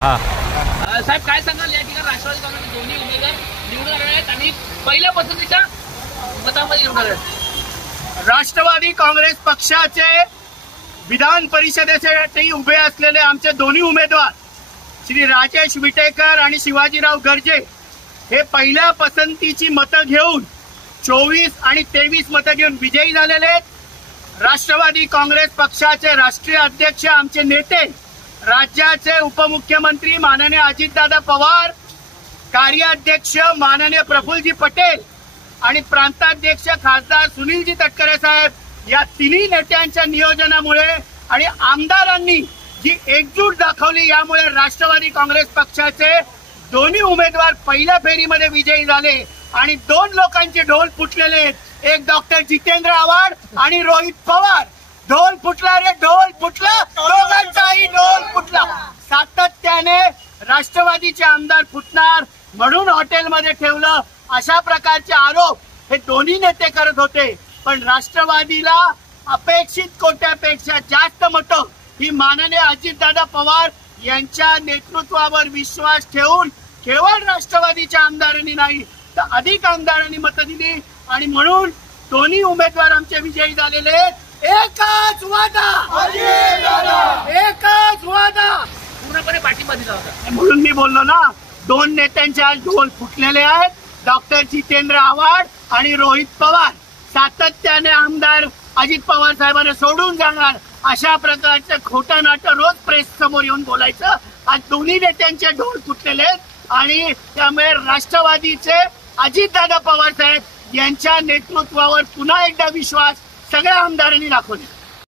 साहेब काय सांगाल या ठिकाणी राष्ट्रवादी काँग्रेसचे दोन्ही उमेदवार निवडून आले आहेत आणि पहिल्या पसंतीच्या मतामध्ये निवडून आले आहेत। राष्ट्रवादी काँग्रेस पक्षाचे विधान परिषदेसाठी उभे असलेले आमचे दोन्ही उमेदवार श्री राजेश विटेकर आणि शिवाजीराव गर्जे हे पहिल्या पसंतीची मतं घेऊन 24 आणि 23 मतं घेऊन विजयी झालेले आहेत। राष्ट्रवादी काँग्रेस पक्षाचे राष्ट्रीय अध्यक्ष आमचे नेते राज्याचे उपमुख्यमंत्री माननीय अजितदादा पवार, कार्याध्यक्ष माननीय प्रफुल्लजी पटेल आणि प्रांताध्यक्ष खासदार सुनीलजी तटकरे साहेब या तिन्ही नेत्यांच्या नियोजनामुळे आणि आमदारांनी जी एकजूट दाखवली यामुळे राष्ट्रवादी काँग्रेस पक्षाचे दोन्ही उमेदवार पहिल्या फेरीमध्ये विजयी झाले आणि दोन लोकांचे ढोल फुटलेले आहेत, एक डॉक्टर जितेंद्र आव्हाड आणि रोहित पवार। ढोल फुटला रे ढोल फुटला, दोघांचाही ढोल फुटला। सातत्याने राष्ट्रवादीचे आमदार फुटणार म्हणून हॉटेलमध्ये ठेवलं अशा प्रकारचे आरोप हे दोन्ही नेते करत होते, पण राष्ट्रवादीला अपेक्षित कोट्यापेक्षा जास्त मतं ही माननीय अजितदादा पवार यांच्या नेतृत्वावर विश्वास ठेवून केवळ राष्ट्रवादीच्या आमदारांनी नाही तर अधिक आमदारांनी मतं दिली आणि म्हणून दोन्ही उमेदवार आमचे विजयी झालेले आहेत। एकच वादा, एकच वादा, पूर्णपणे पाठिंबा दिला होता म्हणून मी बोललो ना, दोन नेत्यांचे आज ढोल फुटलेले आहेत, डॉक्टर जितेंद्र आव्हाड आणि रोहित पवार। सातत्याने आमदार अजित पवार साहेबांना सोडून जाणार अशा प्रकारचं खोटं नाटक रोज प्रेस समोर येऊन बोलायचं। आज दोन्ही नेत्यांचे ढोल फुटलेले आहेत आणि त्यामुळे राष्ट्रवादीचे अजितदादा पवार साहेब यांच्या नेतृत्वावर पुन्हा एकदा विश्वास सगळ्या आमदारांनी दाखवले।